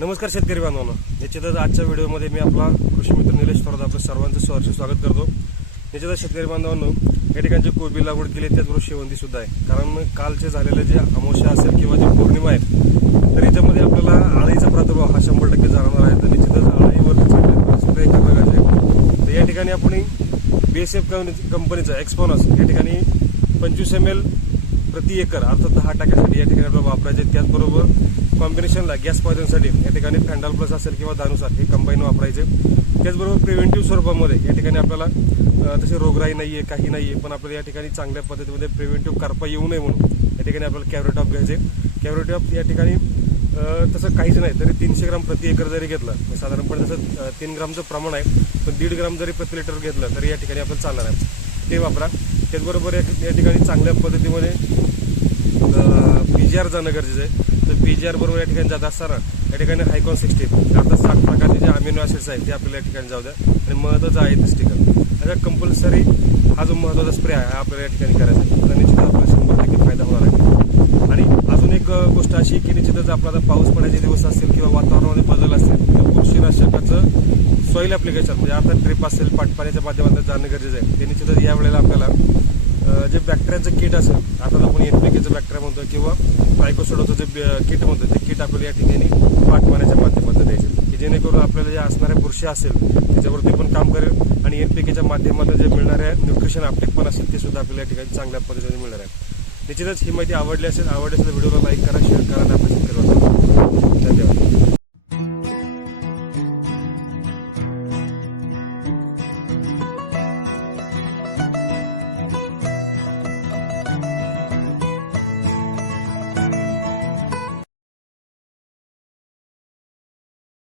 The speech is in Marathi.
नमस्कार शेतकरी बांधवांनो. निश्चितच आजच्या व्हिडिओमध्ये मी आपला कृषी मित्र निलेश थोरात आपलं सर्वांचं सहर्ष स्वागत करतो. निश्चितच शेतकरी बांधवांनो या ठिकाणची कोबी लागवड केली त्याचबरोबर शेवंती सुद्धा आहे. कारण कालचे झालेले जे अमावस्या असेल किंवा जे पौर्णिमा आहेत तर याच्यामध्ये आपल्याला आळीचा प्रादुर्भाव हा शंभर टक्के जाणार आहे. तर निश्चितच आळीवर चांगल्या स्प्रे तर या ठिकाणी आपण बी एस एफ कंपनीचा एक्सपोनस या ठिकाणी पंचवीस एम एल प्रति एकर अर्थात दहा टाक्यासाठी या ठिकाणी आपल्याला वापरायचे त्याचबरोबर कॉम्बिनेशनला गॅस पॉयझनसाठी या ठिकाणी फॅन्डॉल प्लस असेल किंवा दानुसार हे कंबाईन वापरायचे. त्याचबरोबर प्रिव्हेंटिव्ह स्वरूपामध्ये या ठिकाणी आपल्याला तशी रोगराई नाही आहे काही नाही आहे पण आपल्याला या ठिकाणी चांगल्या पद्धतीमध्ये प्रिव्हेंटिव्ह करपा येऊ नये म्हणून या ठिकाणी आपल्याला कॅव्हरेटॉप घ्यायचे. कॅव्हरेटॉप या ठिकाणी तसं काहीच नाही तरी तीनशे ग्राम प्रति एकर जरी घेतलं म्हणजे साधारणपणे तसं तीन ग्रामचं प्रमाण आहे पण दीड ग्राम जरी प्रति लिटर घेतलं तरी या ठिकाणी आपल्याला चालणार आहे. ते वापरा. त्याचबरोबर या ठिकाणी चांगल्या पद्धतीमध्ये पी जी आर जाणं गरजेचं आहे. पी जी आर बरोबर या ठिकाणी जात असताना या ठिकाणी हायकॉन सिक्स्टीन अर्थात सात प्रकारचे जे अमिनो ॲसिड्स आहेत ते आपल्याला या ठिकाणी जाऊ द्या. आणि महत्त्वाचं आहे ते स्टिकर आता कंपल्सरी हा जो महत्त्वाचा स्प्रे आहे हा आपल्याला या ठिकाणी करायचा आहे. तर निश्चित आपल्याला शंभर टक्के फायदा होणार आहे. आणि अजून एक गोष्ट अशी की निश्चितच आपला आता पाऊस पडायचे दिवस असतील किंवा वातावरणामध्ये बदल असतील तर बुरशीनाशकाचं सॉईल ॲप्लिकेशन म्हणजे अर्थात ड्रिप असेल पाटपाण्याच्या माध्यमातून जाणं गरजेचं आहे. ते निश्चितच या वेळेला आपल्याला जे बॅक्टेरियाचं किट असेल आता आपण एन पी केचं बॅक्टेरिया म्हणतो किंवा ट्रायकोसोडोचं जे किट म्हणतो ते किट आपल्याला या ठिकाणी पाटपाण्याच्या माध्यमातून द्यायचं. की जेणेकरून आपल्याला ज्या असणाऱ्या बुरशी असेल त्याच्यावरती पण काम करेल आणि एन पी केच्या माध्यमातून जे मिळणाऱ्या न्यूट्रिशन आपटेक पण असेल ते सुद्धा आपल्याला या ठिकाणी चांगल्या पद्धतीने मिळणार आहे. निश्चितच ही माहिती आवडली असेल आवडली असेल व्हिडिओला लाईक करा शेअर करा आणि आपल्या